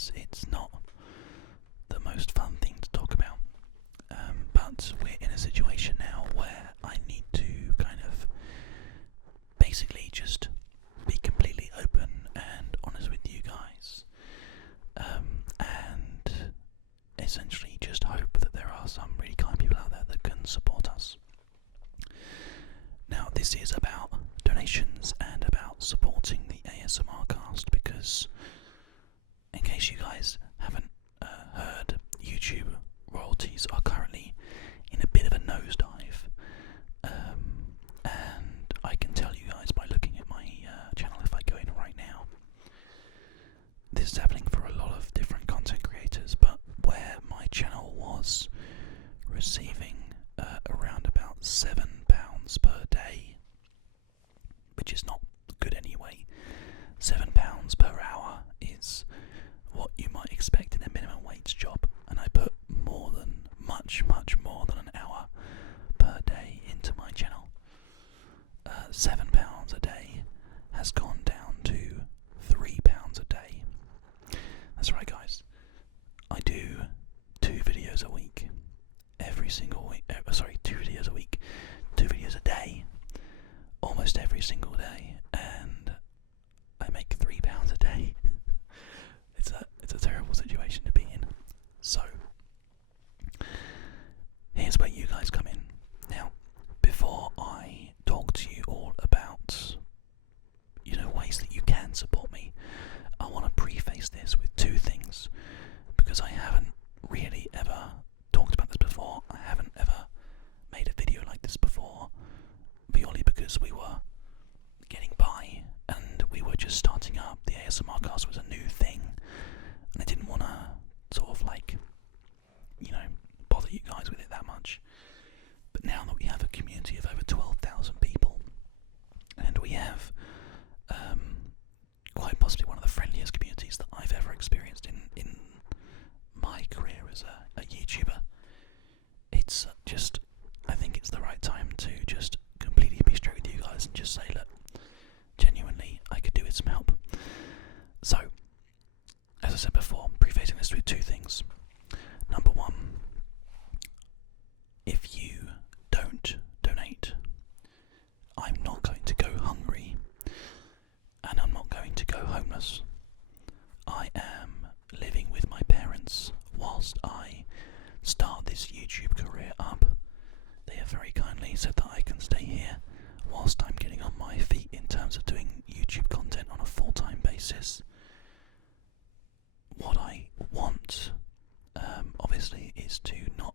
as it's not the most fun thing to talk about. But we're in a situation now where I need to kind of basically just be completely open and honest with you guys, and essentially just hope that there are some really kind people out there that can support us. Now, this is about donations and about supporting the ASMRcast, because in case you guys haven't heard, YouTube royalties are currently in a bit of a nosedive, and I can tell you guys by looking at my channel, if I go in right now, this is happening for a lot of different content creators, but where my channel was receiving around about £7 per day, which is not good anyway. £7 per hour is what you might expect in a minimum wage job, and I put much more than an hour per day into my channel. £7 a day has gone down to £3 a day. That's right, guys. I do 2 videos a week. Every single week. 2 videos a week. 2 videos a day. Almost every single day. And I make £3 a day. It's a terrible situation to be in. So, here's where you guys come in. Now, before I talk to you all about, ways that you can support me, I want to preface this with 2 things, because I haven't really ever talked about this before. I haven't ever made a video like this before, purely because we were getting by and we were just starting up. The ASMRcast was a new thing, and I didn't want to sort of bother you guys with it that much. But now that we have a community of over 12,000 people, and we have quite possibly one of the friendliest communities that I've ever experienced in my career as a YouTuber, it's I think it's the right time to just completely be straight with you guys and just say, look, genuinely, I could do with some help. So, as I said before, prefacing this with 2 things. Number 1, if you don't donate, I'm not going to go hungry, and I'm not going to go homeless. I am living with my parents whilst I start this YouTube career up. They have very kindly said that I can stay here whilst I'm getting on my feet in terms of doing YouTube content on a full-time basis. What I want, obviously, is to not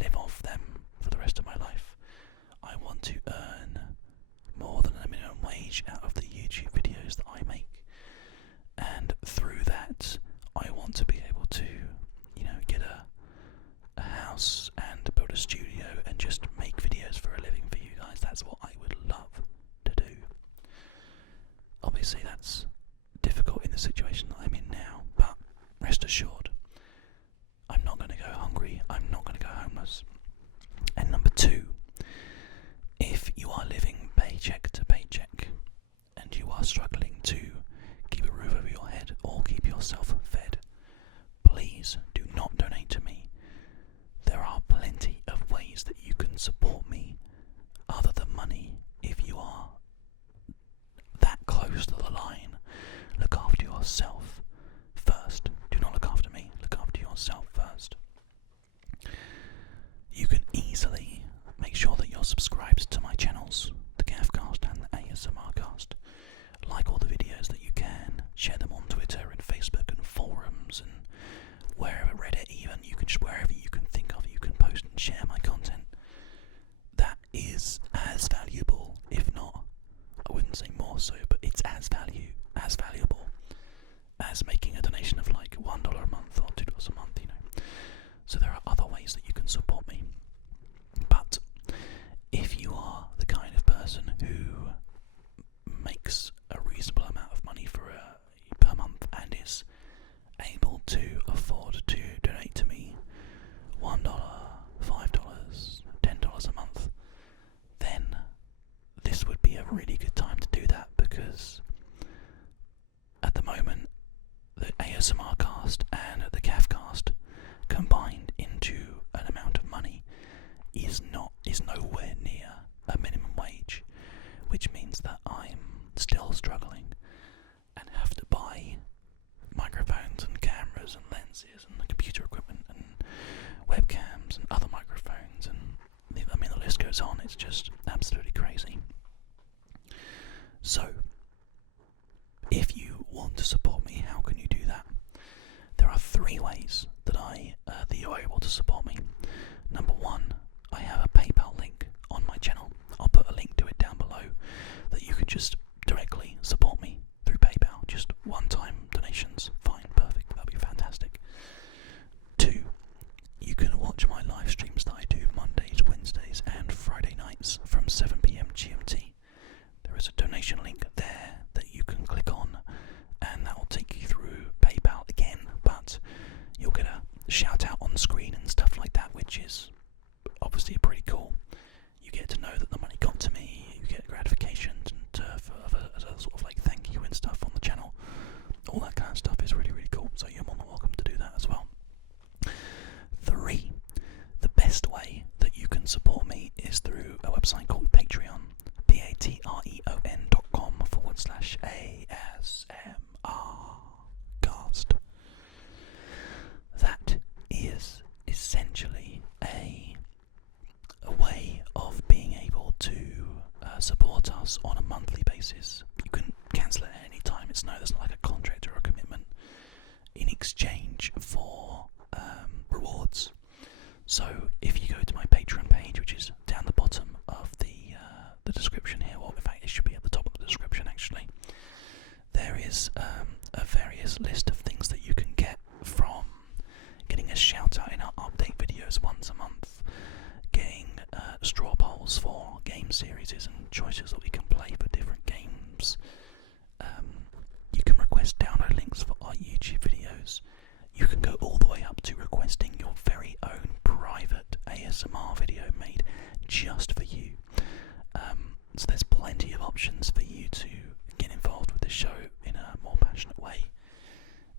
live off them for the rest of my life. I want to earn more than a minimum wage out of the YouTube videos that I make, and through that I want to be able to get a house and build a studio and just make videos for a living for you guys. That's what I would love to do. Obviously that's difficult in the situation that I'm in now, but rest assured, I'm not going to go hungry, I'm not going to go homeless. And number 2, if you are living paycheck to paycheck and you are struggling to keep a roof over your head or keep yourself fed, please do not donate to me. There are plenty of ways that you can support me other than money. If you are that close to the line, look after yourself first. Do not look after me, look after yourself first. You can easily make sure that you're subscribed to my channels, the Gaffcast and the ASMRcast. Like all the videos that you can, share them on Twitter and Facebook and forums and wherever, Reddit even, wherever you can think of, you can post and share my content. That is as valuable, if not, I wouldn't say more so, but it's as valuable as making a donation of like $1 a month or $2 a month, So there are other ways that you can support me. But if you are the kind of person who makes a reasonable amount of money per month and is able to afford to donate to me $1, $5, $10 a month, then this would be a really good time to do that, because at the moment the ASMRcast struggling and have to buy microphones and cameras and lenses and computer equipment and webcams and other microphones, and the list goes on. It's just absolutely crazy. So, if you want to support me, how can you do that? There are 3 ways that you are able to support me. Number 1, I have a PayPal link on my channel. I'll put a link to it down below that you can just directly support me through PayPal. Just one-time donations. Fine, perfect. That'll be fantastic. 2, you can watch my live streams that I do Mondays, Wednesdays and Friday nights from 7 PM GMT. There is a donation link there that you can click on, and that will take you through PayPal again, but you'll get a shout out on screen and stuff like that, which is obviously pretty cool. You get to know that the money got to me, you get gratifications and as a sort of like thank you and stuff on the channel. All that kind of stuff is really, really cool, so you're more than welcome to do that as well. 3, the best way that you can support me is through a website called Patreon, patreon.com/ASMRcast. That is essentially a way of being able to support us on a monthly basis. You can cancel it at any time. There's not like a contract or a commitment in exchange for rewards. So if you go to my Patreon page, which is down the bottom of the description here, well, in fact, it should be at the top of the description actually, there is a various list of things that you can get, from getting a shout out in our update videos once a month, getting straw polls for game series and choices that we can play for different games. You can request download links for our YouTube videos. You can go all the way up to requesting your very own private ASMR video made just for you. So there's plenty of options for you to get involved with the show in a more passionate way.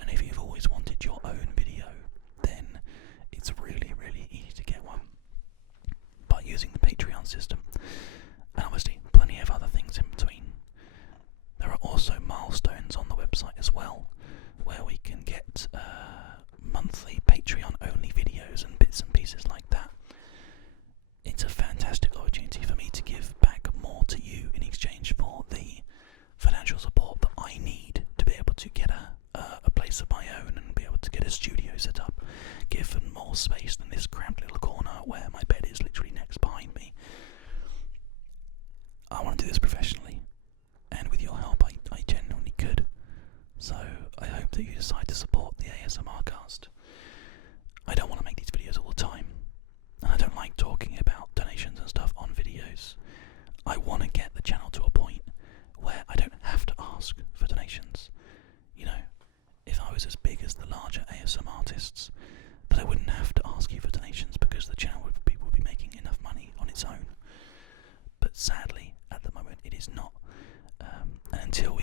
And if you've always wanted your own video, then it's really, really easy to get one by using the Patreon system. And obviously plenty of other things in between. There are also milestones on the website as well, where we can get monthly Patreon-only videos and bits and pieces like that. It's a fantastic opportunity for me to give back more to you in exchange for the financial support that I need to be able to get a place of my own and be able to get a studio set up, given more space than this cramped little corner where my bed is literally next behind me. I want to do this professionally, and with your help I genuinely could. So I hope that you decide to support the ASMRcast. I don't want to make these videos all the time, and I don't like talking about donations and stuff on videos. I want to get the channel to a point where I don't have to ask for donations. You know, if I was as big as the larger ASMR artists, that I wouldn't have to ask you for donations because the channel would be making enough money on its own. But sadly, at the moment, it is not. And until we